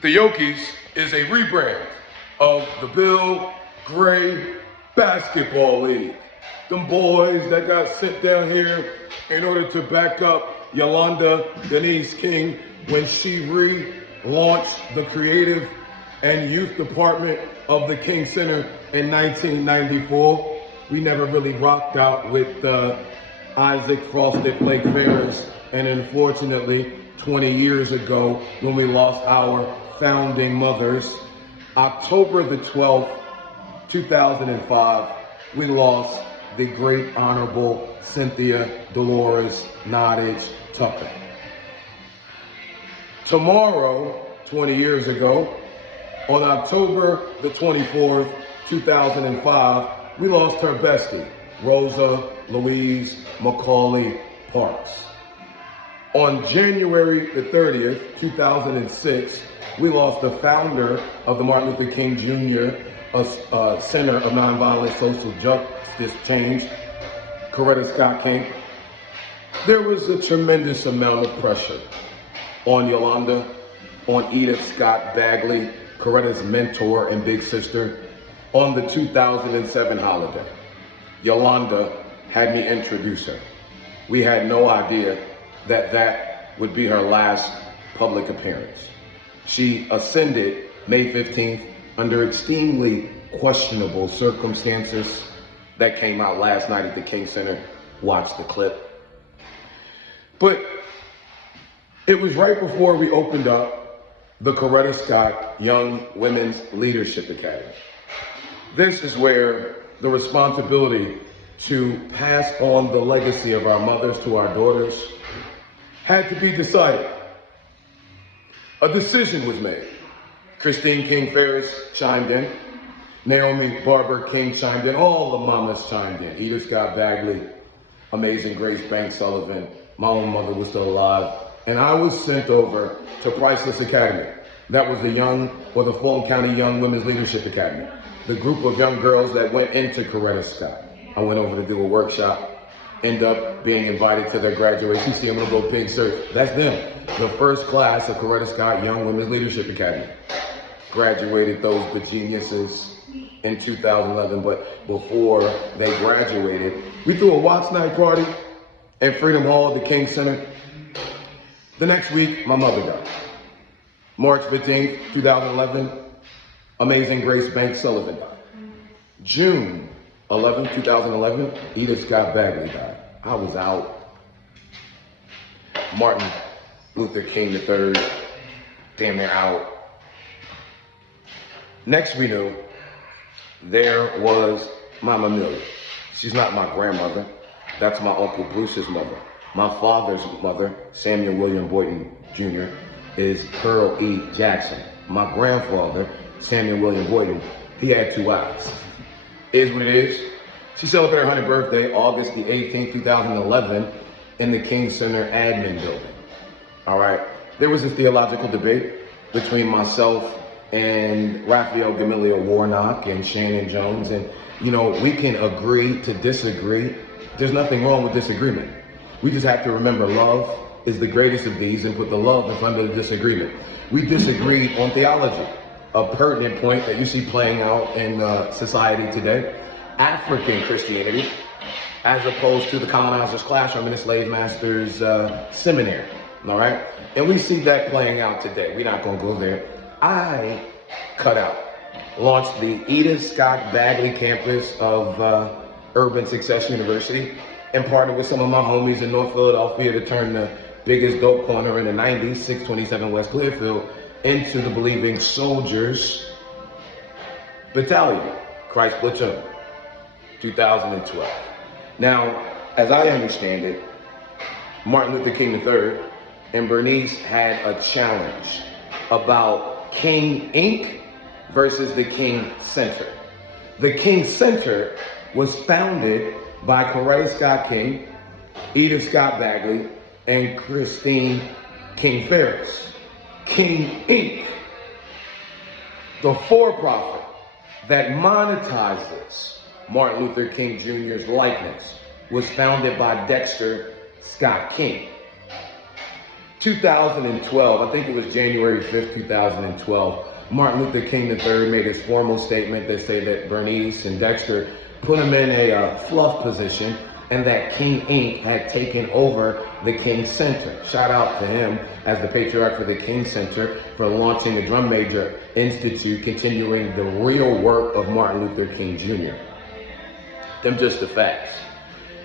The Y.O.K.I.S is a rebrand of the Bill Gray Basketball League. Them boys that got sent down here in order to back up Yolanda, Denise King, when she relaunched the creative and youth department of the King Center in 1994. We never really rocked out with Isaac Frosted Flake Ferris, and unfortunately, 20 years ago, when we lost our founding mothers, October the 12th, 2005, we lost the great Honorable Cynthia Delores Nottage Tucker. Tomorrow, 20 years ago, on October the 24th, 2005, we lost her bestie, Rosa Louise Macaulay Parks. On January the 30th, 2006, we lost the founder of the Martin Luther King Jr. Center of Nonviolent Social Justice Change, Coretta Scott King. There was a tremendous amount of pressure on Yolanda, on Edythe Scott Bagley, Coretta's mentor and big sister, on the 2007 holiday. Yolanda had me introduce her. We had no idea that that would be her last public appearance. She ascended May 15th under extremely questionable circumstances. That came out last night at the King Center. Watch the clip. But it was right before we opened up the Coretta Scott Young Women's Leadership Academy. This is where the responsibility to pass on the legacy of our mothers to our daughters had to be decided. A decision was made. Christine King Ferris chimed in. Naomi Barber King chimed in. All the mamas chimed in. Edythe Scott Bagley, Amazing Grace Banks Sullivan. My own mother was still alive. And I was sent over to Priceless Academy. That was the Fulton County Young Women's Leadership Academy. The group of young girls that went into Coretta Scott. I went over to do a workshop, end up being invited to their graduation. See, I'm gonna go pig search. That's them. The first class of Coretta Scott Young Women's Leadership Academy. Graduated those geniuses in 2011, but before they graduated, we threw a Watts Night party at Freedom Hall at the King Center. The next week, my mother died. March 15th, 2011, Amazing Grace Banks Sullivan died. June 11th, 2011, Edythe Scott Bagley died. I was out. Martin Luther King III, damn near out. Next we knew, there was Mama Millie. She's not my grandmother. That's my Uncle Bruce's mother. My father's mother, Samuel William Boynton Jr., is Pearl E. Jackson. My grandfather, Samuel William Boynton, he had two eyes. Is what it is. She celebrated her 100th birthday, August the 18th, 2011, in the King Center admin building. All right. There was a theological debate between myself and Raphael Gamilio Warnock and Shannon Jones. And, you know, we can agree to disagree. There's nothing wrong with disagreement. We just have to remember love is the greatest of these and put the love in front of the disagreement. We disagreed on theology, a pertinent point that you see playing out in society today. African Christianity, as opposed to the colonizer's classroom and the slave master's seminary, all right? And we see that playing out today. We're not gonna go there. I cut out, launched the Edythe Scott Bagley campus of Urban Success University, and partnered with some of my homies in North Philadelphia to turn the biggest dope corner in the 90s, 627 West Clearfield, into the Believing Soldiers Battalion, Christ Platoon, 2012. Now, as I understand it, Martin Luther King III and Bernice had a challenge about King Inc. versus the King Center. The King Center was founded by Coretta Scott King, Edythe Scott Bagley, and Christine King Ferris. King Inc., the for-profit that monetizes Martin Luther King Jr.'s likeness, was founded by Dexter Scott King. 2012, I think it was January 5th, 2012, Martin Luther King III made his formal statement that said that Bernice and Dexter put him in a fluff position and that King Inc. had taken over the King Center. Shout out to him as the patriarch for the King Center for launching the Drum Major Institute, continuing the real work of Martin Luther King Jr. Them just the facts.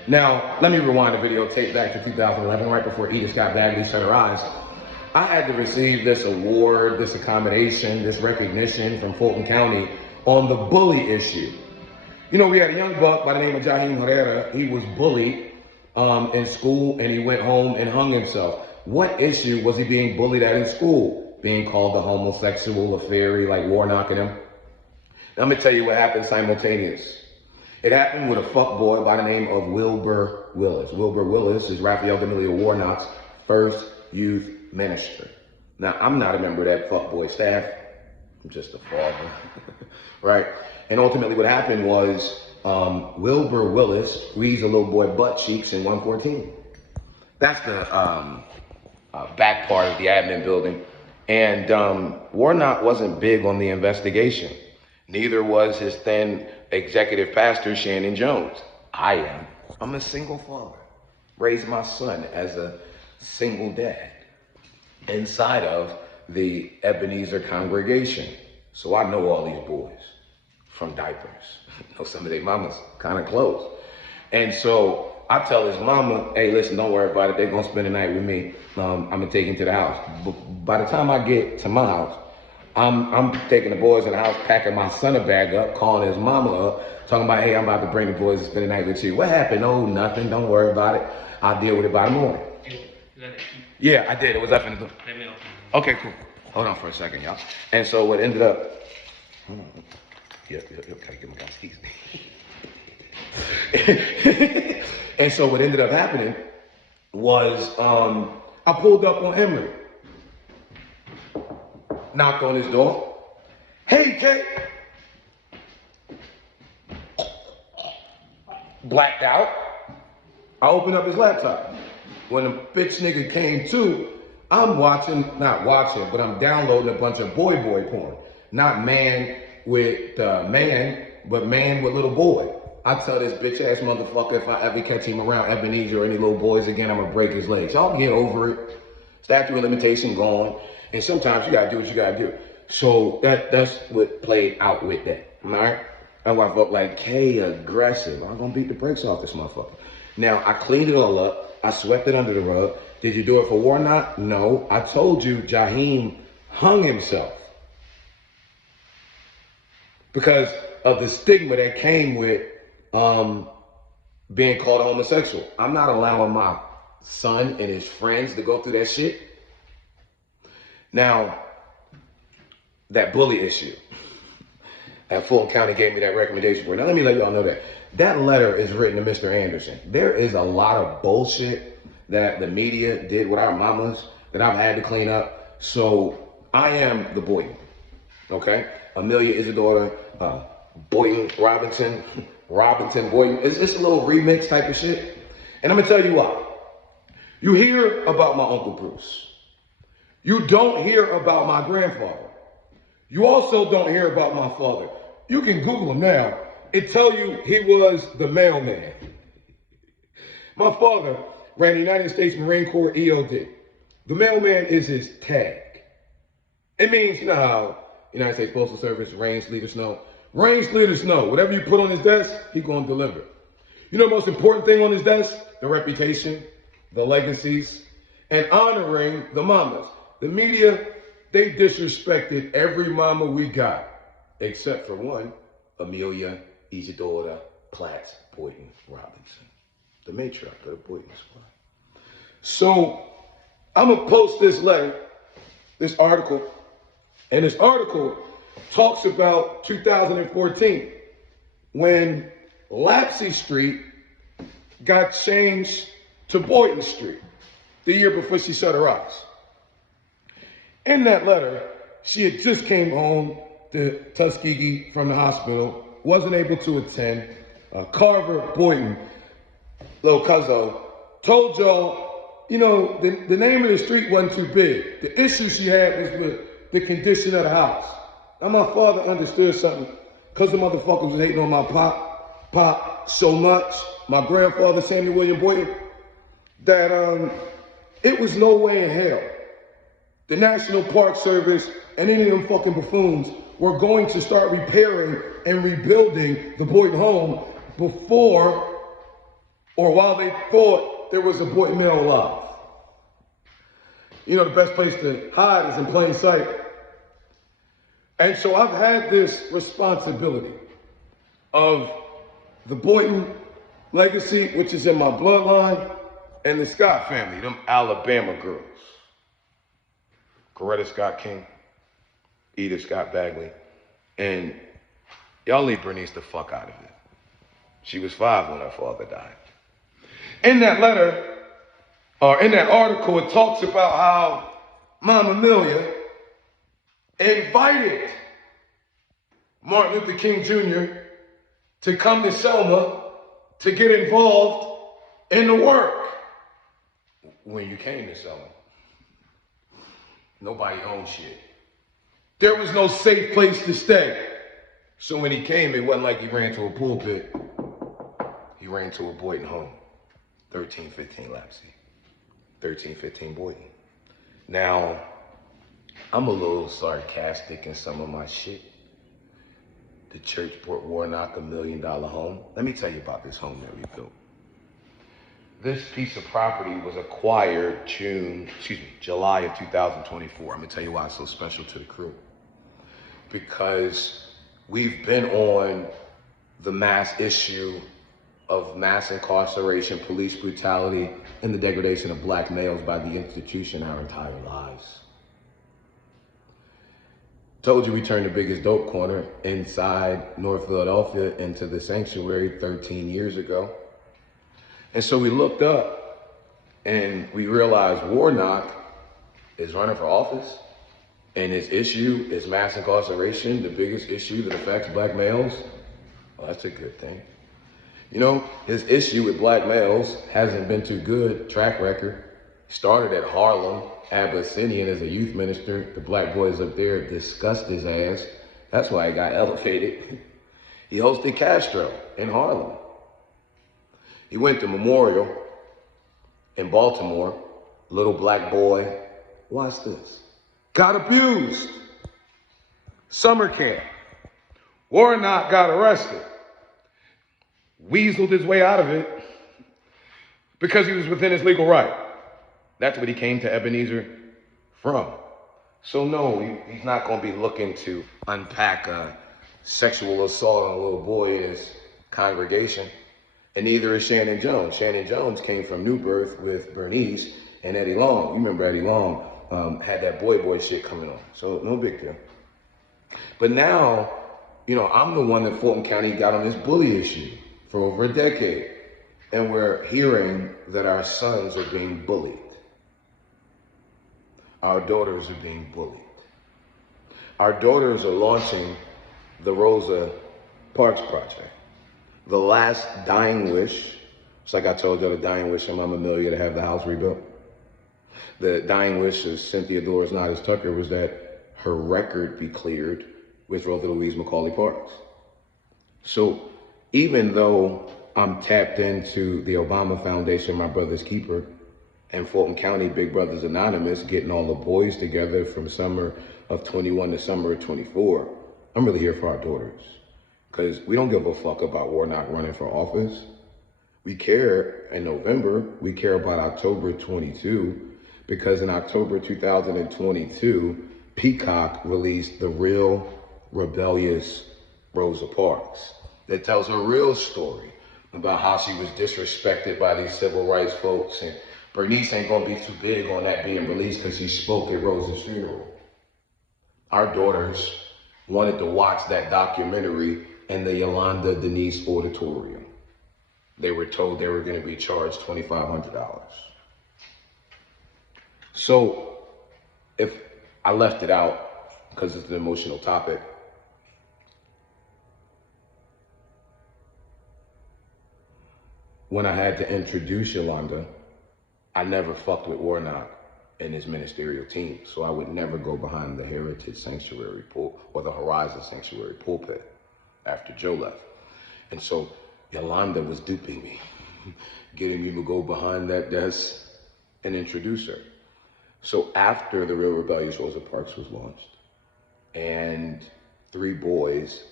Now, let me rewind the videotape back to 2011, right before Edythe got Bagley shut her eyes. I had to receive this award, this accommodation, this recognition from Fulton County on the bully issue. You know, we had a young buck by the name of Coretta. He was bullied in school and he went home and hung himself. What issue was he being bullied at in school? Being called a homosexual, a fairy, like war knocking him? Now, I'm gonna tell you what happened simultaneous. It happened with a fuckboy by the name of Wilbur Willis. Wilbur Willis is Raphael D'Amelio Warnock's first youth minister. Now, I'm not a member of that fuckboy staff. I'm just a father, right? And ultimately what happened was Wilbur Willis squeezed a little boy butt cheeks in 114. That's the back part of the admin building. And Warnock wasn't big on the investigation. Neither was his then executive pastor, Shannon Jones. I am. I'm a single father. Raised my son as a single dad inside of the Ebenezer congregation. So I know all these boys from diapers. I know some of their mamas kind of close. And so I tell his mama, hey, listen, don't worry about it. They're going to spend the night with me. I'm going to take him to the house. But by the time I get to my house, I'm taking the boys in the house, packing my son a bag up, calling his mama up, talking about, hey, I'm about to bring the boys to spend the night with you. What happened? Oh, nothing. Don't worry about it. I'll deal with it by the morning. Yeah, I did. It was up in the... Okay, cool. Hold on for a second, y'all. And so what ended up... Okay, give my guys keys. And so what ended up happening was I pulled up on Emory. Knocked on his door. Hey, Kay. Blacked out. I opened up his laptop. When the bitch nigga came to, I'm not watching, but I'm downloading a bunch of boy porn. Not man with man, but man with little boy. I tell this bitch ass motherfucker if I ever catch him around Ebenezer or any little boys again, I'm gonna break his legs. Y'all get over it. Statute of limitation gone. And sometimes you gotta do what you gotta do. So that's what played out with that. All right? And I felt like, hey, aggressive. I'm gonna beat the brakes off this motherfucker. Now, I cleaned it all up. I swept it under the rug. Did you do it for Warnock? No. I told you Jaheim hung himself because of the stigma that came with being called a homosexual. I'm not allowing my son and his friends to go through that shit. Now, that bully issue, and Fulton County gave me that recommendation for it. Now, let me let y'all know that. That letter is written to Mr. Anderson. There is a lot of bullshit that the media did with our mamas that I've had to clean up. So I am the Boyton, okay? Amelia Isadora Boyton Robinson Boyton. It's a little remix type of shit. And I'm gonna tell you why. You hear about my Uncle Bruce. You don't hear about my grandfather. You also don't hear about my father. You can Google him now. It tell you he was the mailman. My father ran the United States Marine Corps EOD. The mailman is his tag. It means, you know how United States Postal Service, rain, sleet, or snow. Rain, sleet, or snow. Whatever you put on his desk, he gonna deliver. You know the most important thing on his desk? The reputation, the legacies, and honoring the mamas. The media, they disrespected every mama we got, except for one, Amelia Isadora Platts Boyton Robinson, the matriarch of the Boyton Squad. So I'm gonna post this letter, this article, and this article talks about 2014 when Lapsey Street got changed to Boynton Street the year before she shut her eyes. In that letter, she had just came home to Tuskegee from the hospital, wasn't able to attend. Carver Boynton, little cuzzo, told y'all you know, the name of the street wasn't too big. The issue she had was with the condition of the house. Now my father understood something, because the motherfuckers was hating on my pop so much, my grandfather Samuel William Boynton, that it was no way in hell the National Park Service and any of them fucking buffoons were going to start repairing and rebuilding the Boynton home before or while they thought there was a Boynton male alive. You know, the best place to hide is in plain sight. And so I've had this responsibility of the Boynton legacy, which is in my bloodline, and the Scott family, them Alabama girls. Coretta Scott King, Edythe Scott Bagley, and y'all leave Bernice the fuck out of it. She was 5 when her father died. In that letter, or in that article, it talks about how Mama Amelia invited Martin Luther King Jr. to come to Selma to get involved in the work. When you came to Selma, nobody owned shit. There was no safe place to stay. So when he came, it wasn't like he ran to a pulpit. He ran to a Boynton home. 1315 Lapsey. 1315 Boynton. Now, I'm a little sarcastic in some of my shit. The church bought Warnock $1 million home. Let me tell you about this home that we built. This piece of property was acquired July of 2024. I'm gonna tell you why it's so special to the crew. Because we've been on the mass issue of mass incarceration, police brutality, and the degradation of black males by the institution our entire lives. Told you we turned the biggest dope corner inside North Philadelphia into the sanctuary 13 years ago. And so we looked up and we realized Warnock is running for office and his issue is mass incarceration, the biggest issue that affects black males. Well, that's a good thing. You know, his issue with black males hasn't been too good, track record. Started at Harlem, Abyssinian as a youth minister. The black boys up there discussed his ass. That's why he got elevated. He hosted Castro in Harlem. He went to Memorial in Baltimore, little black boy, watch this, got abused. Summer camp, Warnock got arrested, weaseled his way out of it because he was within his legal right. That's what he came to Ebenezer from. So no, he's not gonna be looking to unpack a sexual assault on a little boy in his congregation. And neither is Shannon Jones. Shannon Jones came from New Birth with Bernice and Eddie Long. You remember Eddie Long had that boy shit coming on. So no big deal. But now, you know, I'm the one that Fulton County got on this bully issue for over a decade. And we're hearing that our sons are being bullied. Our daughters are being bullied. Our daughters are launching the Rosa Parks Project. The last dying wish, just like I told you, the dying wish of Mama Amelia to have the house rebuilt. The dying wish of Cynthia, Delores, Nottage, Tucker was that her record be cleared with Rosa Louise Macaulay Parks. So even though I'm tapped into the Obama Foundation, my brother's keeper, and Fulton County Big Brothers Anonymous, getting all the boys together from summer of 21 to summer of 24, I'm really here for our daughters. Because we don't give a fuck about Warnock running for office. We care in November, we care about October 22, because in October 2022, Peacock released the real rebellious Rosa Parks that tells her real story about how she was disrespected by these civil rights folks. And Bernice ain't gonna be too big on that being released because she spoke at Rosa's funeral. Our daughters wanted to watch that documentary in the Yolanda Denise auditorium. They were told they were going to be charged $2,500. So if I left it out because it's an emotional topic, when I had to introduce Yolanda, I never fucked with Warnock and his ministerial team, so I would never go behind the Heritage Sanctuary or the Horizon Sanctuary pulpit after Joe left. And so Yolanda was duping me, getting me to go behind that desk and introduce her. So after the Real Rebellious Rosa Parks was launched, and two boys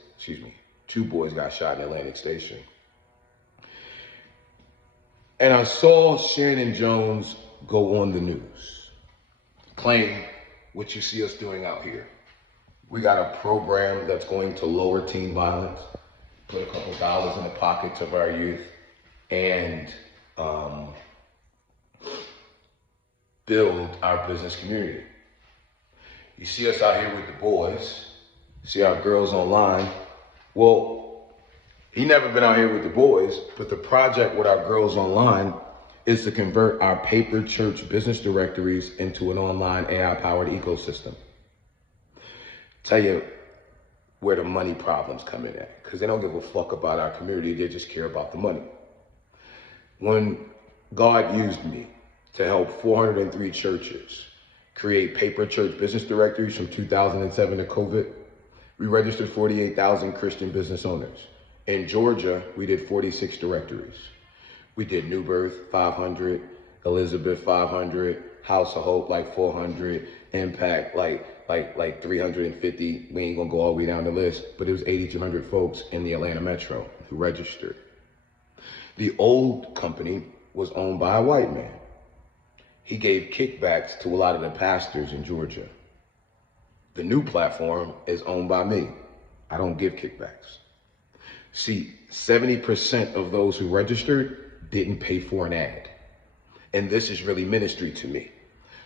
got shot in Atlantic Station, and I saw Shannon Jones go on the news, claim what you see us doing out here. We got a program that's going to lower teen violence, put a couple dollars in the pockets of our youth, and build our business community. You see us out here with the boys, see our girls online. Well, he never been out here with the boys, but the project with our girls online is to convert our paper church business directories into an online AI-powered ecosystem. Tell you where the money problems come in at, because they don't give a fuck about our community, they just care about the money. When God used me to help 403 churches create paper church business directories from 2007 to COVID, we registered 48,000 Christian business owners. In Georgia, we did 46 directories. We did New Birth, 500, Elizabeth, 500, House of Hope, like 400, Impact, like 350. We ain't gonna go all the way down the list, but it was 8,200 folks in the Atlanta Metro who registered. The old company was owned by a white man. He gave kickbacks to a lot of the pastors in Georgia. The new platform is owned by me. I don't give kickbacks. See, 70% of those who registered didn't pay for an ad. And this is really ministry to me.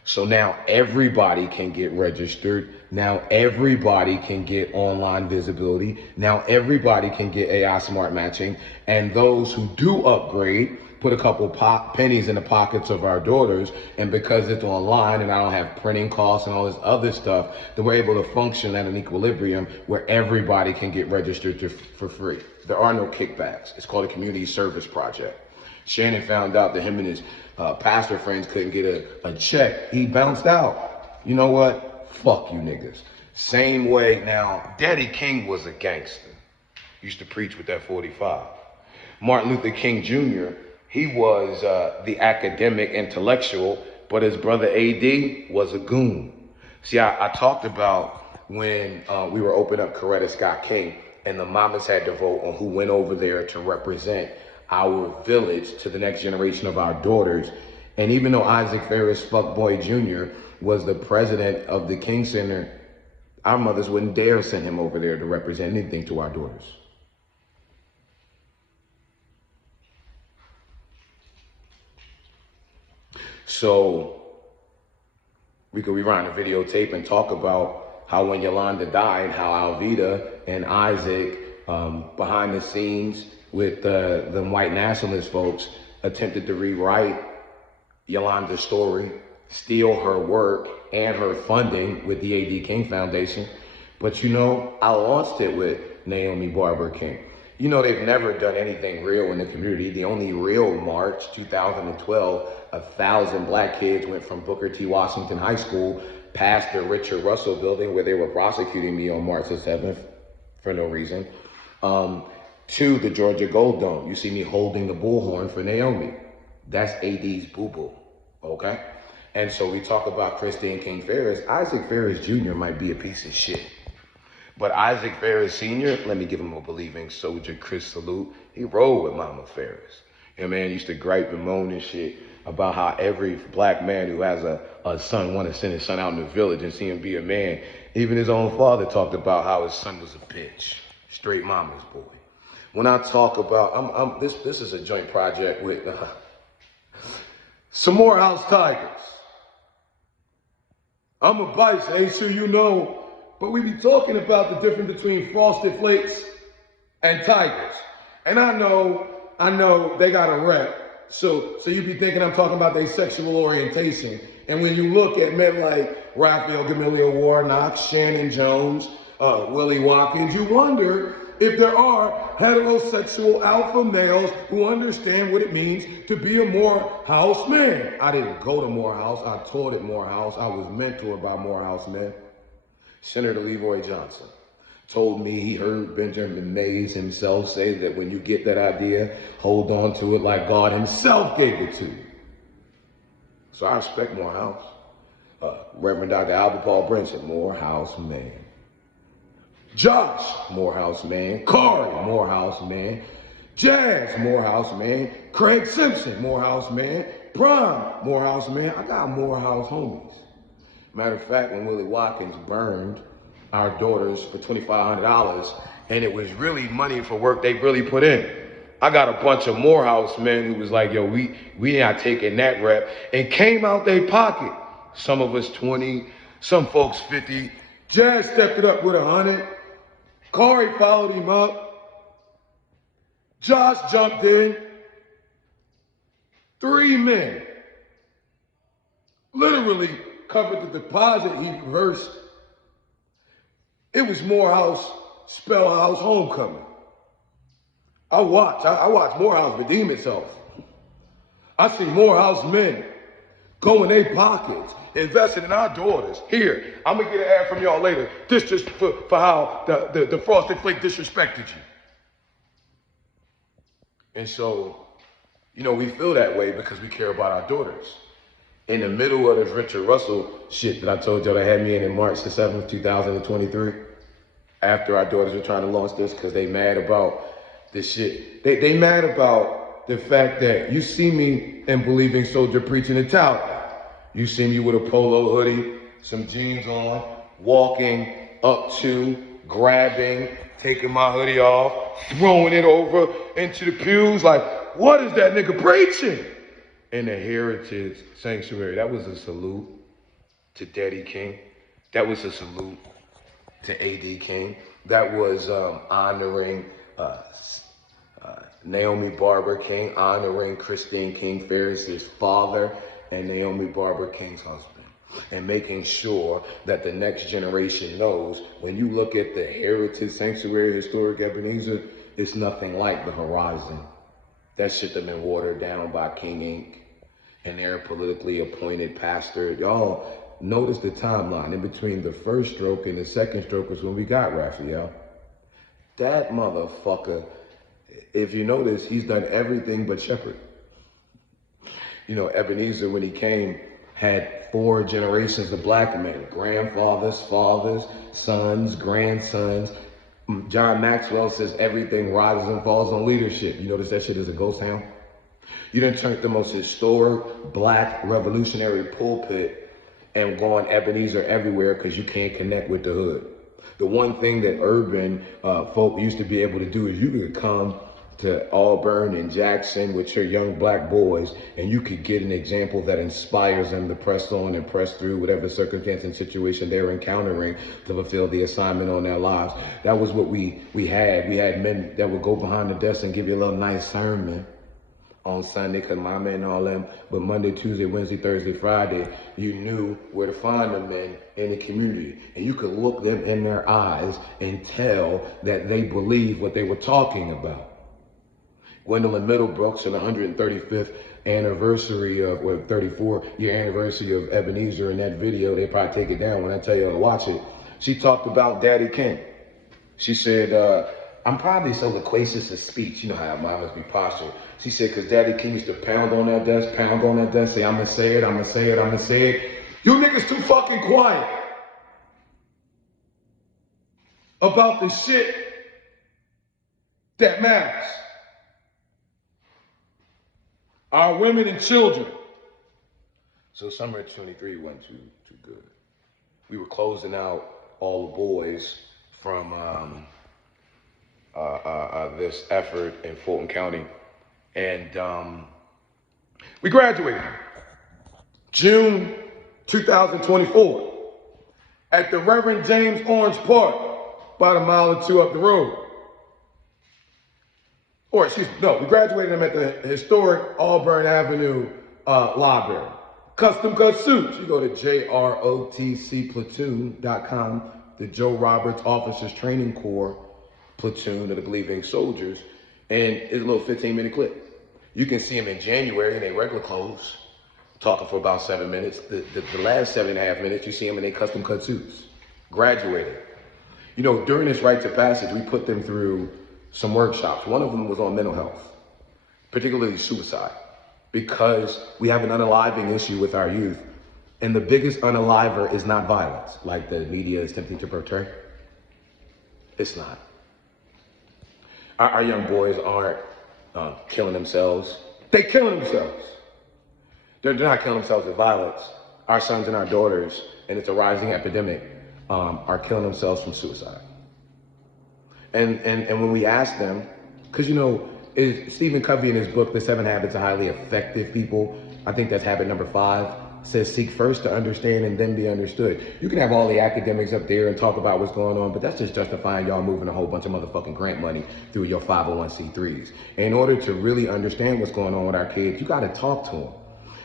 So now everybody can get registered. Now everybody can get online visibility. Now everybody can get AI smart matching. And those who do upgrade put a couple pennies in the pockets of our daughters. And because it's online and I don't have printing costs and all this other stuff, then we're able to function at an equilibrium where everybody can get registered for free. There are no kickbacks. It's called a community service project. Shannon found out that him and his pastor friends couldn't get a check. He bounced out. You know what? Fuck you niggas. Same way now, Daddy King was a gangster. Used to preach with that 45. Martin Luther King Jr., he was the academic intellectual, but his brother AD was a goon. See, I talked about when we were opening up Coretta Scott King, and the mamas had to vote on who went over there to represent our village to the next generation of our daughters. And even though Isaac Ferris Fuckboy Jr. was the president of the King Center, our mothers wouldn't dare send him over there to represent anything to our daughters. So we could rewind a videotape and talk about how when Yolanda died, how Alveda and Isaac behind the scenes with the white nationalist folks attempted to rewrite Yolanda's story, steal her work and her funding with the A.D. King Foundation. But you know, I launched it with Naomi Barber King. You know, they've never done anything real in the community. The only real march, 2012, 1,000 black kids went from Booker T. Washington High School past the Richard Russell building where they were prosecuting me on March the 7th for no reason, to the Georgia Gold Dome. You see me holding the bullhorn for Naomi. That's AD's boo-boo, okay? And so we talk about Christine King Ferris. Isaac Ferris Jr. might be a piece of shit. But Isaac Ferris Sr., let me give him a believing soldier, Chris salute. He rolled with Mama Ferris. You know, man, used to gripe and moan and shit about how every black man who has a son want to send his son out in the village and see him be a man. Even his own father talked about how his son was a bitch. Straight mama's boy. When I talk about, this is a joint project with some more House Tigers. I'm a bison, ain't sure you know, but we be talking about the difference between Frosted Flakes and Tigers. And I know they got a rep. So you be thinking I'm talking about their sexual orientation. And when you look at men like Raphael Gamaliel Warnock, Shannon Jones, Willie Watkins, you wonder if there are heterosexual alpha males who understand what it means to be a Morehouse man. I didn't go to Morehouse, I taught at Morehouse. I was mentored by Morehouse men. Senator Leroy Johnson told me he heard Benjamin Mays himself say that when you get that idea, hold on to it like God himself gave it to you. So I respect Morehouse. Reverend Dr. Albert Paul Brinson, Morehouse man. Josh, Morehouse man. Corey, Morehouse man. Jazz, Morehouse man. Craig Simpson, Morehouse man. Prime, Morehouse man. I got Morehouse homies. Matter of fact, when Willie Watkins burned our daughters for $2,500, and it was really money for work they really put in, I got a bunch of Morehouse men who was like, yo, we not taking that rep, and came out their pocket. Some of us 20, some folks 50. Jazz stepped it up with 100. Corey followed him up. Josh jumped in. 3 men literally covered the deposit he reversed. It was Morehouse Spellhouse homecoming. I watched Morehouse redeem itself. I see Morehouse men go in their pockets, invested in our daughters. Here, I'm gonna get an ad from y'all later. This just for how the Frosted Flake disrespected you. And so, you know, we feel that way because we care about our daughters. In the middle of this Richard Russell shit that I told y'all that had me in March the 7th, 2023, after our daughters were trying to launch this because they mad about this shit. They mad about the fact that you see me in Believing Soldier preaching in tout. You see me with a polo hoodie, some jeans on, walking up to, grabbing, taking my hoodie off, throwing it over into the pews like, what is that nigga preaching? In the Heritage Sanctuary. That was a salute to Daddy King. That was a salute to A.D. King. That was honoring Naomi Barber King, honoring Christine King Ferris's father and Naomi Barber King's husband, and making sure that the next generation knows when you look at the Heritage Sanctuary, Historic Ebenezer, it's nothing like the Horizon. That shit that been watered down by King Inc. and their politically appointed pastor. Y'all notice the timeline in between the first stroke and the second stroke was when we got Raphael. That motherfucker, if you notice, he's done everything but shepherd. You know, Ebenezer, when he came, had 4 generations of black men, grandfathers, fathers, sons, grandsons. John Maxwell says everything rises and falls on leadership. You notice that shit is a ghost town? You done turned the most historic black revolutionary pulpit and gone Ebenezer everywhere because you can't connect with the hood. The one thing that urban folk used to be able to do is you could come to Auburn and Jackson with your young black boys and you could get an example that inspires them to press on and press through whatever circumstance and situation they're encountering to fulfill the assignment on their lives. That was what we had. We had men that would go behind the desk and give you a little nice sermon on Sunday, because my men and all them, but Monday, Tuesday, Wednesday, Thursday, Friday, you knew where to find the men in the community. And you could look them in their eyes and tell that they believe what they were talking about. Gwendolyn Middlebrooks, on the 135th anniversary of, or 34-year anniversary of Ebenezer, in that video, they probably take it down when I tell you to watch it. She talked about Daddy King. She said, I'm probably so loquacious of speech. You know how mine must be postured. She said, because Daddy King used to pound on that desk, say, I'm going to say it, I'm going to say it, I'm going to say it. You niggas too fucking quiet about the shit that matters. Our women and children. So summer of 23 went too good. We were closing out all the boys from this effort in Fulton County. And we graduated June 2024 at the Reverend James Orange Park, about a mile or 2 up the road. Or excuse me, no, we graduated them at the historic Auburn Avenue Library. Custom cut suits. You go to JROTCplatoon.com the Joe Roberts Officers Training Corps platoon of the Believing Soldiers, and it's a little 15-minute clip. You can see them in January in their regular clothes, talking for about 7 minutes. The last 7.5 minutes, you see them in their custom cut suits, graduating. You know, during this rites of passage, we put them through some workshops. One of them was on mental health, particularly suicide, because we have an unaliving issue with our youth. And the biggest unaliver is not violence, like the media is attempting to portray. It's not. Our young boys aren't killing themselves. They're killing themselves. They're not killing themselves with violence. Our sons and our daughters, and it's a rising epidemic, are killing themselves from suicide. And when we ask them, because you know, Stephen Covey in his book, The 7 Habits of Highly Effective People, I think that's habit number 5, says seek first to understand and then be understood. You can have all the academics up there and talk about what's going on, but that's just justifying y'all moving a whole bunch of motherfucking grant money through your 501c3s. In order to really understand what's going on with our kids, you gotta talk to them.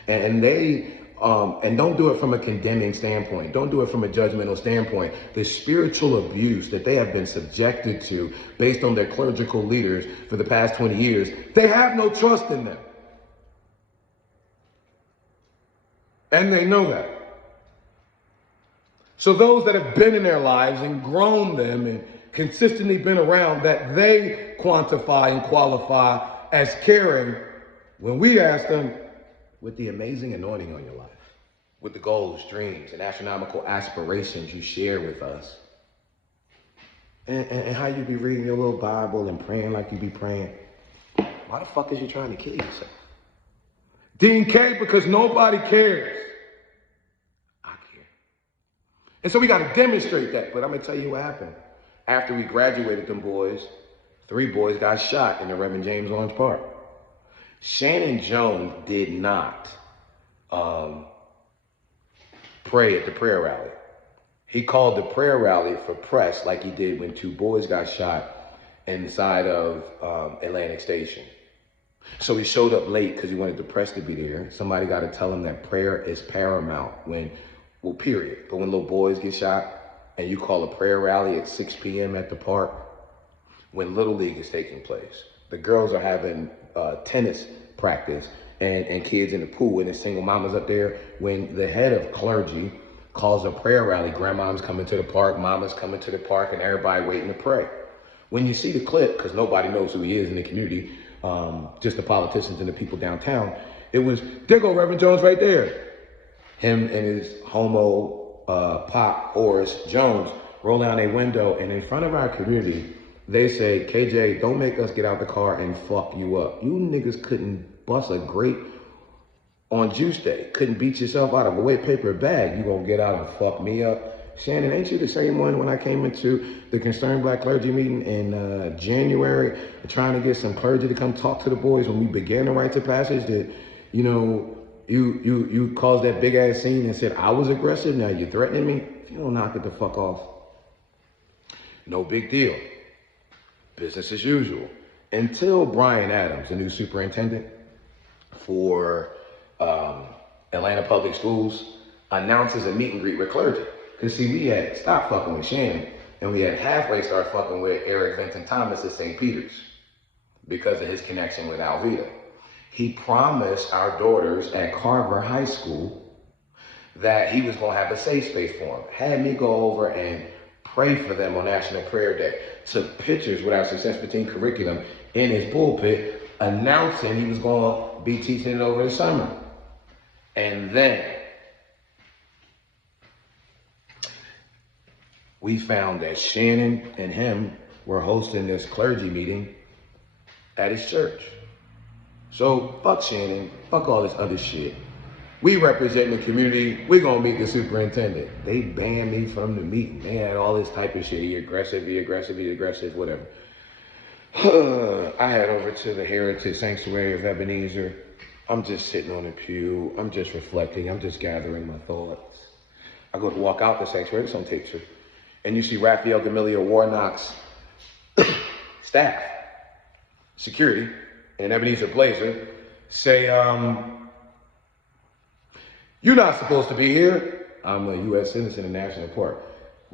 And don't do it from a condemning standpoint. Don't do it from a judgmental standpoint. The spiritual abuse that they have been subjected to based on their clerical leaders for the past 20 years, they have no trust in them. And they know that. So those that have been in their lives and grown them and consistently been around, that they quantify and qualify as caring, when we ask them, with the amazing anointing on your life, with the goals, dreams, and astronomical aspirations you share with us, and how you be reading your little Bible and praying like you be praying, why the fuck is you trying to kill yourself? Dean K, because nobody cares. I care. And so we got to demonstrate that. But I'm going to tell you what happened. After we graduated them boys, 3 boys got shot in the Reverend James Orange Park. Shannon Jones did not pray at the prayer rally. He called the prayer rally for press like he did when 2 boys got shot inside of Atlantic Station. So he showed up late because he wanted the press to be there. Somebody got to tell him that prayer is paramount period. But when little boys get shot and you call a prayer rally at 6 p.m. at the park, when Little League is taking place, the girls are having tennis practice and kids in the pool and the single mamas up there, when the head of clergy calls a prayer rally, grandma's coming to the park, mama's coming to the park, and everybody waiting to pray. When you see the clip, because nobody knows who he is in the community, just the politicians and the people downtown, it was, there go Reverend Jones right there. Him and his homo pop Horace Jones roll down a window, and in front of our community, they say, KJ, don't make us get out the car and fuck you up. You niggas couldn't bust a grape on juice day. Couldn't beat yourself out of a white paper bag. You gonna get out and fuck me up? Shannon, ain't you the same one when I came into the Concerned Black Clergy meeting in January, trying to get some clergy to come talk to the boys when we began the rites of passage, that, you know, you caused that big ass scene and said I was aggressive, now you're threatening me? If you don't knock it the fuck off, no big deal. Business as usual. Until Brian Adams, the new superintendent for Atlanta Public Schools, announces a meet and greet with clergy. Because see, we had stopped fucking with Shannon, and we had halfway started fucking with Eric Vincent Thomas at St. Peter's because of his connection with Alveda. He promised our daughters at Carver High School that he was gonna have a safe space for them. Had me go over and pray for them on National Prayer Day. Took pictures with our Success 15 curriculum in his pulpit, announcing he was gonna be teaching it over the summer. And then we found that Shannon and him were hosting this clergy meeting at his church. So fuck Shannon, fuck all this other shit. We represent the community, we gonna meet the superintendent. They banned me from the meeting. They had all this type of shit, he aggressive, whatever. I head over to the Heritage Sanctuary of Ebenezer. I'm just sitting on a pew, I'm just reflecting, I'm just gathering my thoughts. I go to walk out the sanctuary, it's on tape too. And you see Raphael D'Amelio Warnock's staff, security, and Ebenezer Blazer say, you're not supposed to be here. I'm a U.S. citizen in National Park.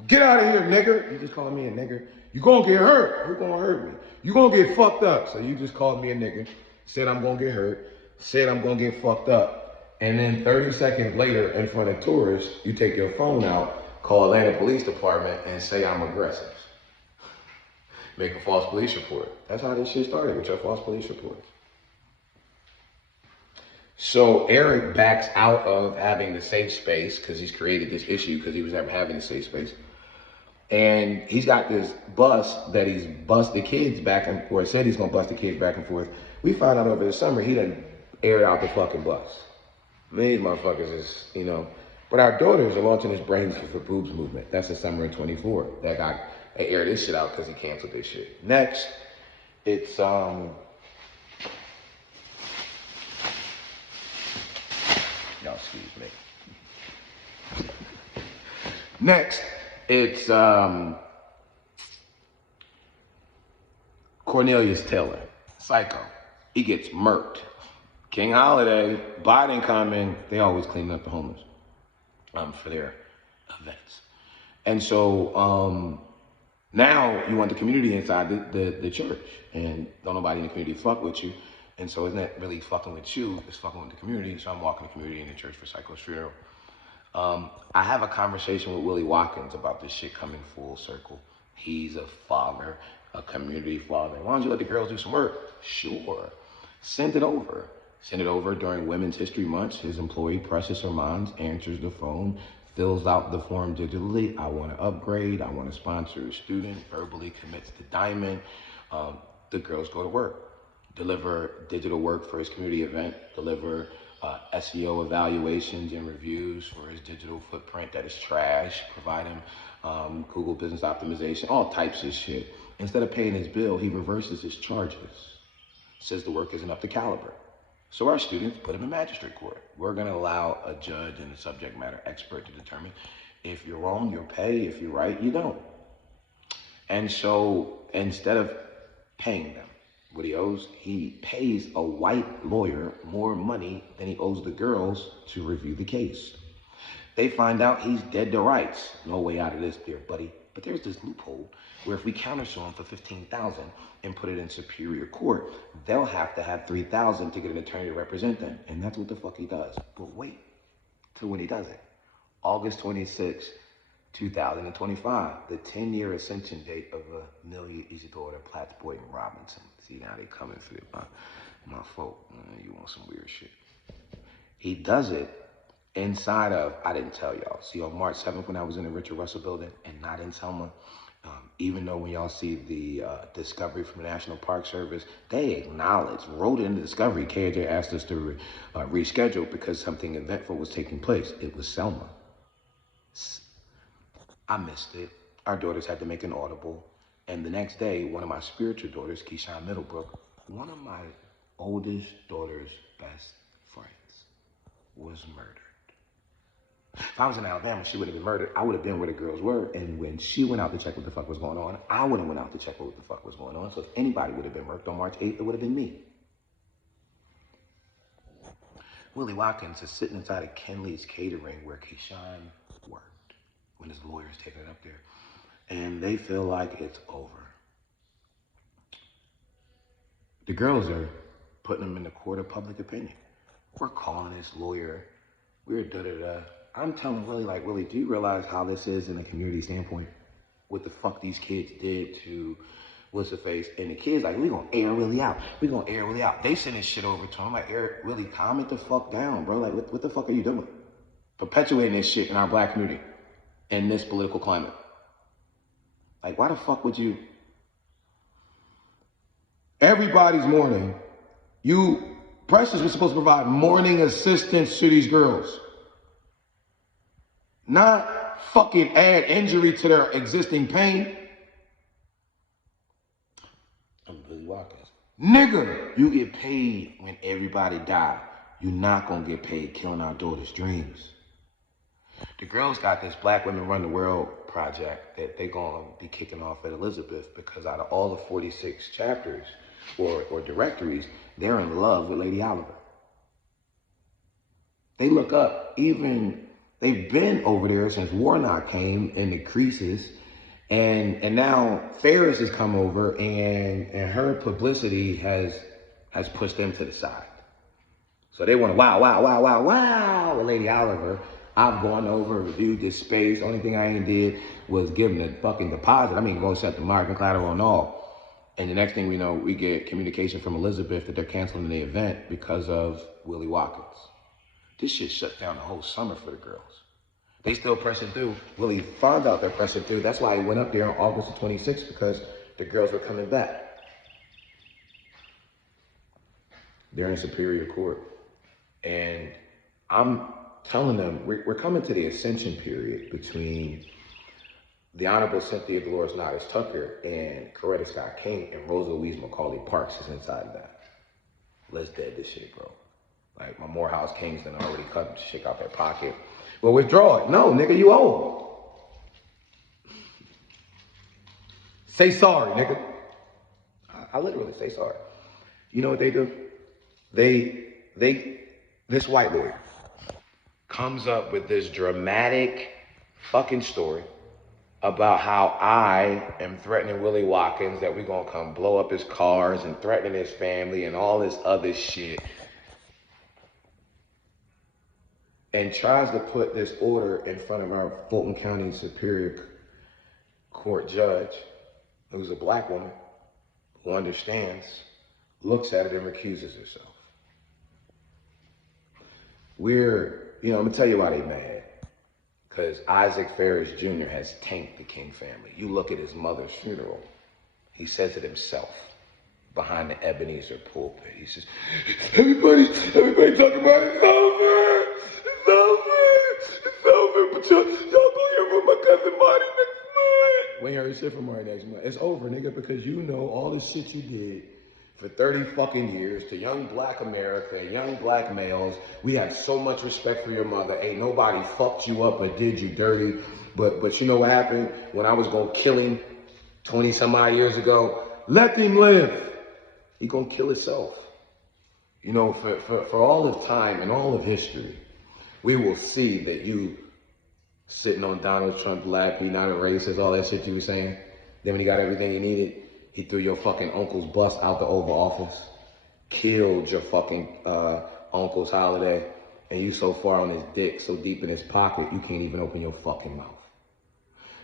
Get out of here, nigger. You just called me a nigger. You gonna get hurt. Who gonna hurt me? You gonna get fucked up. So you just called me a nigger, said I'm gonna get hurt, said I'm gonna get fucked up. And then 30 seconds later, in front of tourists, you take your phone out, call Atlanta Police Department, and say I'm aggressive. Make a false police report. That's how this shit started, with your false police reports. So Eric backs out of having the safe space because he's created this issue because he was never having the safe space. And he's got this bus that he's busted kids back and forth, said he's gonna bust the kids back and forth. We found out over the summer he done aired out the fucking bus. These motherfuckers is, you know. But our daughters are launching this Brains for Boobs movement. That's the summer of 24. They aired this shit out because he canceled this shit. Next, it's y'all excuse me. Next, it's Cornelius Taylor, psycho. He gets murked. King Holiday, Biden coming, they always clean up the homeless for their events. And so now you want the community inside the church, and don't nobody in the community fuck with you. And so it's not really fucking with you, it's fucking with the community. So I'm walking the community in the church for Cyclo's funeral. I have a conversation with Y.O.K.I.S about this shit coming full circle. He's a father, a community father. Why don't you let the girls do some work? Sure. Send it over. Send it over during Women's History Month. His employee presses her minds, answers the phone, fills out the form digitally. I want to upgrade. I want to sponsor a student. Verbally commits to diamond. The girls go to work. Deliver digital work for his community event. Deliver SEO evaluations and reviews for his digital footprint that is trash. Provide him Google business optimization, all types of shit. Instead of paying his bill, he reverses his charges. Says the work isn't up to caliber. So our students put him in magistrate court. We're gonna allow a judge and a subject matter expert to determine if you're wrong, you'll pay. If you're right, you don't. And so instead of paying them what he owes, he pays a white lawyer more money than he owes the girls to review the case. They find out he's dead to rights. No way out of this, dear buddy. But there's this loophole where if we countersue him for $15,000 and put it in superior court, they'll have to have $3,000 to get an attorney to represent them. And that's what the fuck he does. But wait till when he does it. August 26, 2025, the 10-year ascension date of Amelia Isidora Platts Boynton Robinson. See, now they coming for my folk. You want some weird shit. He does it inside of, I didn't tell y'all. See, on March 7th, when I was in the Richard Russell building and not in Selma, even though when y'all see the discovery from the National Park Service, they acknowledged, wrote in the discovery, KJ asked us to reschedule because something eventful was taking place. It was Selma. I missed it. Our daughters had to make an audible. And the next day, one of my spiritual daughters, Keyshawn Middlebrook, one of my oldest daughter's best friends, was murdered. If I was in Alabama, she would have been murdered. I would have been where the girls were. And when she went out to check what the fuck was going on, I would have went out to check what the fuck was going on. So if anybody would have been murked on March 8th, it would have been me. Willie Watkins is sitting inside of Ken Lee's catering where Keyshawn worked when his lawyer's taking it up there. And they feel like it's over. The girls are putting him in the court of public opinion. We're calling this lawyer. We're da-da-da. I'm telling Willie, like, Willie, do you realize how this is in a community standpoint? What the fuck these kids did to what's the face? And the kids like, we gonna air Willie out. We gonna air Willie out. They send this shit over to him. I'm like, Willie, calm it the fuck down, bro. Like, what the fuck are you doing? Perpetuating this shit in our black community in this political climate. Like, why the fuck would you? Everybody's mourning. Precious was supposed to provide mourning assistance to these girls. Not fucking add injury to their existing pain. I'm Billy Watkins. Nigga, you get paid when everybody die. You're not gonna get paid killing our daughters' dreams. The girls got this Black Women Run the World project that they're gonna be kicking off at Elizabeth because out of all the 46 chapters or directories, they're in love with Lady Oliver. They look up, even They've been over there since Warnock came in the creases. And now Ferris has come over and her publicity has pushed them to the side. So they want to wow with Lady Oliver. I've gone over, reviewed this space. Only thing I ain't did was give them the fucking deposit. I mean, go set the market and collateral and all. And the next thing we know, we get communication from Elizabeth that they're canceling the event because of Y.O.K.I.S. This shit shut down the whole summer for the girls. They still pressing through. Willie found out they're pressing through. That's why he went up there on August the 26th, because the girls were coming back. They're in Superior Court. And I'm telling them, we're coming to the ascension period between the Honorable Cynthia Delores Nottage Tucker and Coretta Scott King, and Rosa Louise Macaulay Parks is inside of that. Let's dead this shit, bro. Like, my Morehouse Kings done already cut shit out their pocket. Well, withdraw it. No, nigga, you owe. Say sorry, nigga. I literally say sorry. You know what they do? This white lawyer comes up with this dramatic fucking story about how I am threatening Willie Watkins, that we're gonna come blow up his cars and threatening his family and all this other shit. And tries to put this order in front of our Fulton County Superior Court judge, who's a black woman, who understands, looks at it and recuses herself. I'm gonna tell you why they mad. Because Isaac Ferris Jr. has tanked the King family. You look at his mother's funeral, he says it himself behind the Ebenezer pulpit. He says, everybody talking about it's over. It's over. But y'all go here with my cousin Marty next month. We ain't heard shit from Marty next month. It's over, nigga, because you know all the shit you did for 30 fucking years to young black America, young black males. We had so much respect for your mother. Ain't nobody fucked you up or did you dirty. But you know what happened when I was gonna kill him 20 some odd years ago? Let him live. He gonna kill himself. You know, for all of time and all of history, we will see that you sitting on Donald Trump's lap, he not a racist, all that shit you were saying. Then when he got everything he needed, he threw your fucking uncle's bus out the Oval Office, killed your fucking uncle's holiday, and you so far on his dick, so deep in his pocket, you can't even open your fucking mouth.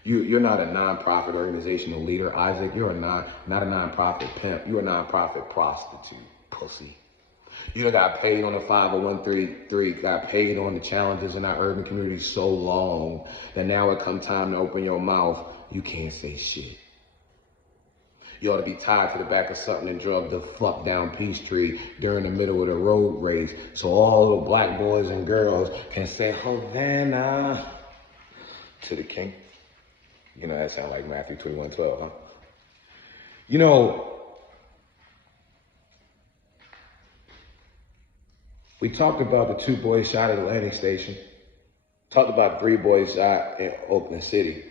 You're not a non-profit organizational leader, Isaac. You're not a non-profit pimp. You're a non-profit prostitute, pussy. You done got paid on the 501(c)(3), got paid on the challenges in our urban community so long that now it come time to open your mouth, you can't say shit. You ought to be tied to the back of something and drugged the fuck down Peachtree during the middle of the road race so all the black boys and girls can say, Hosanna to the King. You know, that sound like Matthew 21:12, huh? You know, we talked about the 2 boys shot at Atlantic Station. Talked about 3 boys shot in Oakland City.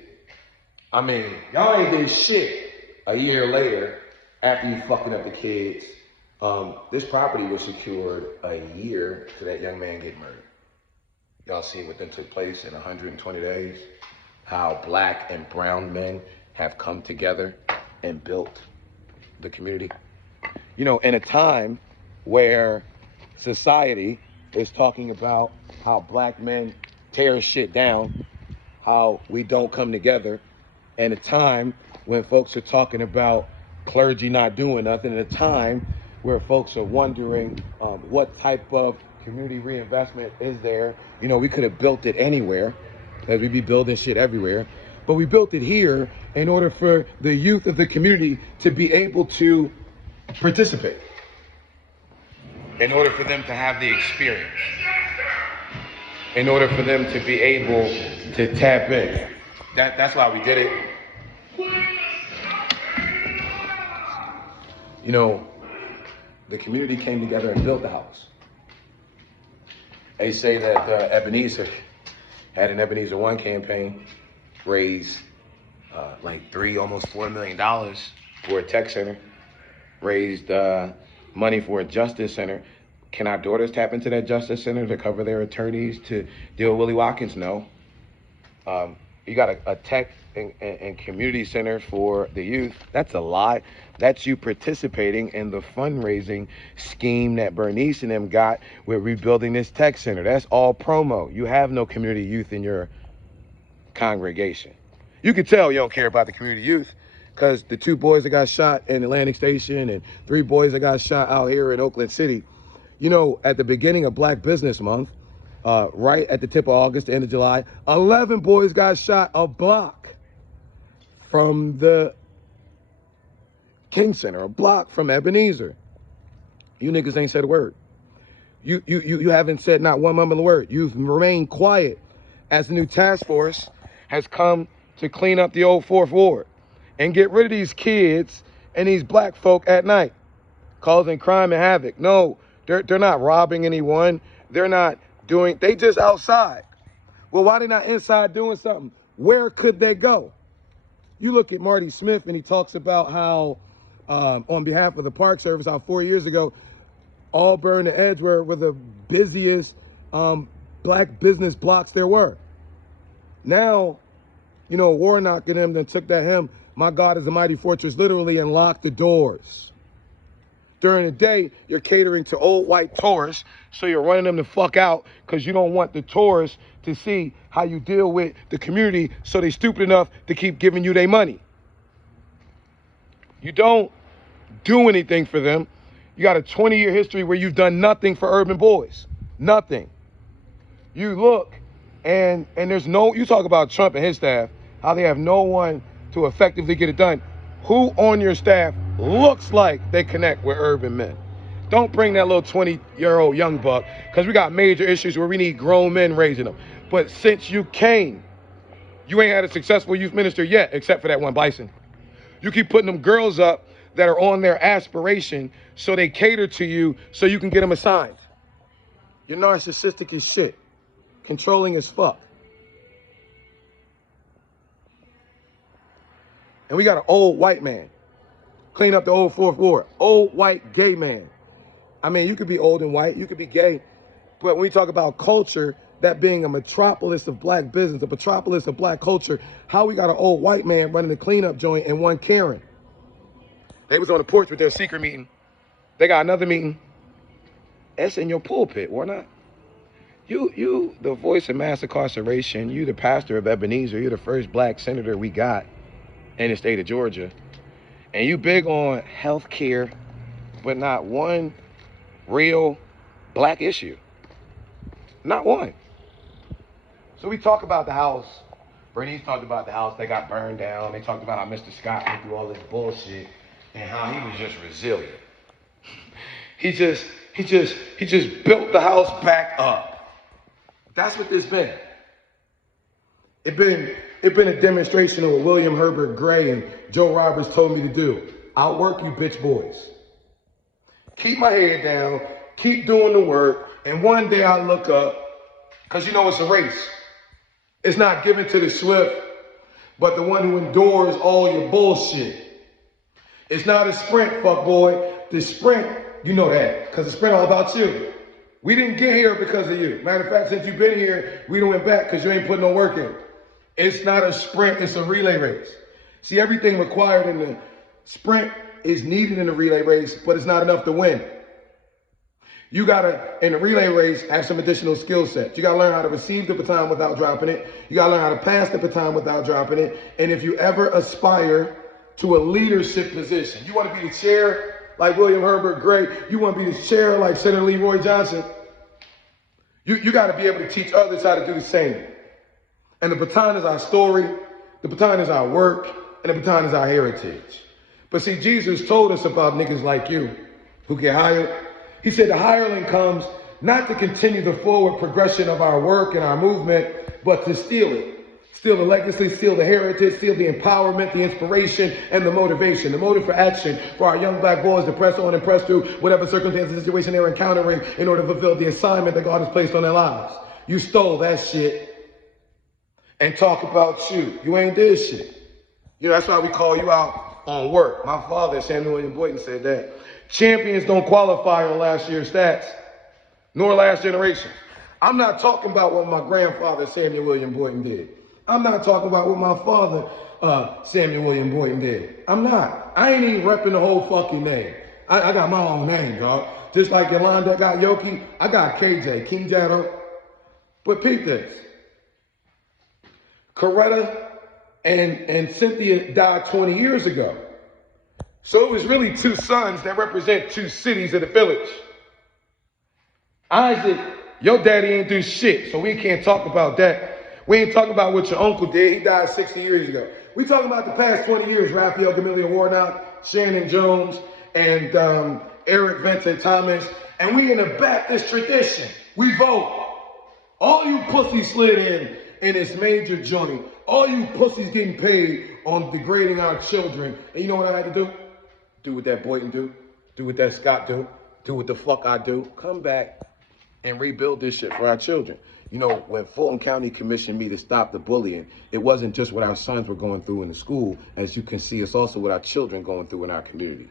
I mean, y'all ain't did shit a year later after you fucking up the kids. This property was secured a year to that young man get murdered. Y'all see what then took place in 120 days? How black and brown men have come together and built the community. You know, in a time where society is talking about how black men tear shit down, how we don't come together, and a time when folks are talking about clergy not doing nothing, at a time where folks are wondering what type of community reinvestment is there. You know, we could have built it anywhere, because we be building shit everywhere, but we built it here in order for the youth of the community to be able to participate, in order for them to have the experience, in order for them to be able to tap in. That's why we did it. You know, the community came together and built the house. They say that Ebenezer had an Ebenezer One campaign, raised like almost $4 million for a tech center, raised money for a justice center. Can our daughters tap into that justice center to cover their attorneys to deal with Y.O.K.I.S? No. You got a tech and community center for the youth. That's a lot. That's you participating in the fundraising scheme that Bernice and them got with rebuilding this tech center. That's all promo. You have no community youth in your congregation. You can tell you don't care about the community youth because the 2 boys that got shot in Atlantic Station and 3 boys that got shot out here in Oakland City. You know, at the beginning of Black Business Month, right at the tip of August, the end of July, 11 boys got shot a block from the King Center, a block from Ebenezer. You niggas ain't said a word. You haven't said not one mumbling word. You've remained quiet as the new task force has come to clean up the old 4th Ward and get rid of these kids and these black folk at night, causing crime and havoc. No, they're not robbing anyone. They're not doing, they just outside. Well, why they not inside doing something? Where could they go? You look at Marty Smith and he talks about how, on behalf of the Park Service, how 4 years ago, Auburn and Edgeworth were the busiest black business blocks there were. Now, you know, Warnock and them then took that hymn, "My God is a mighty fortress," literally, and locked the doors. During the day, you're catering to old white tourists, so you're running them the fuck out because you don't want the tourists to see how you deal with the community, so they stupid enough to keep giving you their money. You don't do anything for them. You got a 20-year history where you've done nothing for urban boys. Nothing. You look, and there's no, you talk about Trump and his staff, how they have no one to effectively get it done. Who on your staff looks like they connect with urban men? Don't bring that little 20-year-old young buck, because we got major issues where we need grown men raising them. But since you came, you ain't had a successful youth minister yet, except for that one Bison. You keep putting them girls up that are on their aspiration, so they cater to you so you can get them assigned. You're narcissistic as shit. Controlling as fuck. And we got an old white man. Clean up the old 4th Ward. Old white gay man. I mean, you could be old and white, you could be gay, but when we talk about culture, that being a metropolis of black business, a metropolis of black culture, how we got an old white man running the cleanup joint and one Karen. They was on the porch with their secret meeting. They got another meeting. That's in your pulpit, or not? You, the voice of mass incarceration, you the pastor of Ebenezer, you're the first black senator we got in the state of Georgia. And you big on health care, but not one real black issue. Not one. So we talk about the house. Bernice talked about the house that got burned down. They talked about how Mr. Scott went through all this bullshit and how he was just resilient. He just built the house back up. That's what this been. It been a demonstration of what William Herbert Gray and Joe Roberts told me to do. Outwork you bitch boys. Keep my head down, keep doing the work, and one day I'll look up, because you know it's a race. It's not given to the swift, but the one who endures all your bullshit. It's not a sprint, fuck boy. The sprint, you know that, because the sprint all about you. We didn't get here because of you. Matter of fact, since you've been here, we done went back because you ain't putting no work in. It's not a sprint, it's a relay race. See, everything required in the sprint is needed in the relay race, but it's not enough to win. You gotta, in the relay race, have some additional skill sets. You gotta learn how to receive the baton without dropping it. You gotta learn how to pass the baton without dropping it. And if you ever aspire to a leadership position, you wanna be the chair like William Herbert Gray, you wanna be the chair like Senator Leroy Johnson, you gotta be able to teach others how to do the same. And the baton is our story, the baton is our work, and the baton is our heritage. But see, Jesus told us about niggas like you who get hired. He said the hireling comes not to continue the forward progression of our work and our movement, but to steal it. Steal the legacy, steal the heritage, steal the empowerment, the inspiration, and the motivation. The motive for action for our young black boys to press on and press through whatever circumstance and situation they're encountering in order to fulfill the assignment that God has placed on their lives. You stole that shit and talk about you. You ain't did shit. You know, that's why we call you out on work. My father, Samuel William Boynton, said that champions don't qualify on last year's stats. nor last generation. I'm not talking about what my grandfather Samuel William Boynton did. I'm not talking about what my father Samuel William Boynton did. I'm not. I ain't even repping the whole fucking name. I got my own name, dog. Just like Yolanda got Y.O.K.I.S, I got KJ, King Jado. But peep this. Coretta and Cynthia died 20 years ago. So it was really two sons that represent two cities of the village. Isaac, your daddy ain't do shit, so we can't talk about that. We ain't talking about what your uncle did. He died 60 years ago. We talking about the past 20 years, Raphael Gamaliel Warnock, Shannon Jones, and Eric Vincent Thomas. And we in the Baptist tradition. We vote. All you pussies slid in this major joint. All you pussies getting paid on degrading our children. And you know what I had to do? Do what that Boynton do. Do what that Scott do. Do what the fuck I do. Come back and rebuild this shit for our children. You know, when Fulton County commissioned me to stop the bullying, it wasn't just what our sons were going through in the school. As you can see, it's also what our children going through in our community.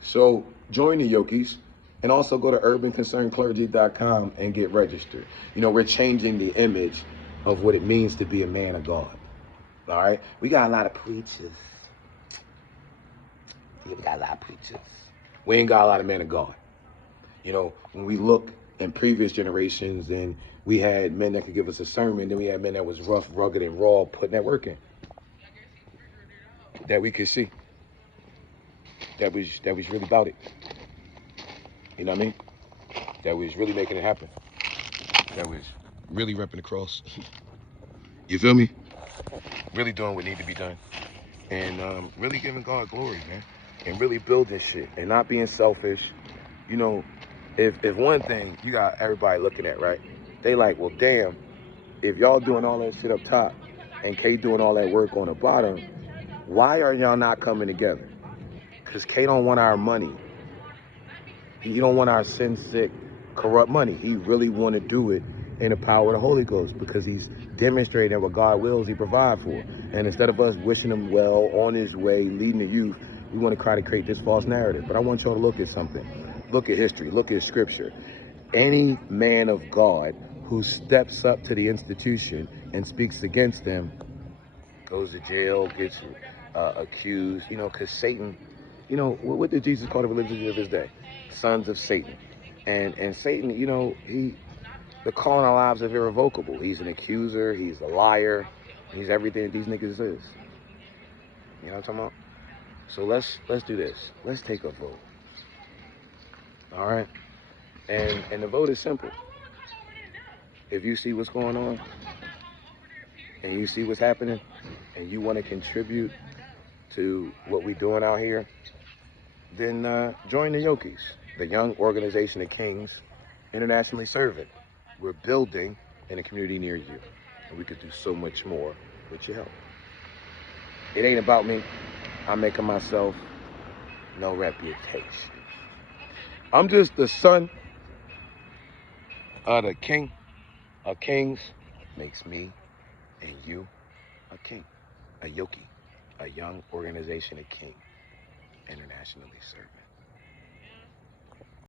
So join the Y.O.K.I.S and also go to urbanconcernedclergy.com and get registered. You know, we're changing the image of what it means to be a man of God. All right? We got a lot of preachers. Yeah, we got a lot of preachers. We ain't got a lot of men of God. You know, when we look in previous generations, and we had men that could give us a sermon, then we had men that was rough, rugged, and raw, putting that work in. That we could see. That was really about it. You know what I mean? That was really making it happen. That was really repping the cross. You feel me? Really doing what needs to be done. And really giving God glory, man. And really building shit and not being selfish. You know, if one thing you got everybody looking at, right? They like, well, damn, if y'all doing all that shit up top and K doing all that work on the bottom, why are y'all not coming together? Because K don't want our money. He don't want our sin-sick, corrupt money. He really want to do it in the power of the Holy Ghost, because he's demonstrating what God wills he provide for. And instead of us wishing him well on his way, leading the youth, we want to try to create this false narrative. But I want y'all to look at something. Look at history. Look at scripture. Any man of God who steps up to the institution and speaks against them goes to jail, gets accused, you know, because Satan, you know, what did Jesus call the religion of his day? Sons of Satan. And Satan, you know, the call in our lives is irrevocable. He's an accuser, he's a liar, he's everything that these niggas is. You know what I'm talking about? So let's do this. Let's take a vote. All right? And the vote is simple. If you see what's going on, and you see what's happening, and you want to contribute to what we're doing out here, then join the Y.O.K.I.S, the Young Organization of Kings, internationally serving. We're building in a community near you, and we could do so much more with your help. It ain't about me. I'm making myself no reputation. I'm just the son of the King of Kings. Makes me and you a king, a Y.O.K.I.S, a Young Organization of King, internationally serving.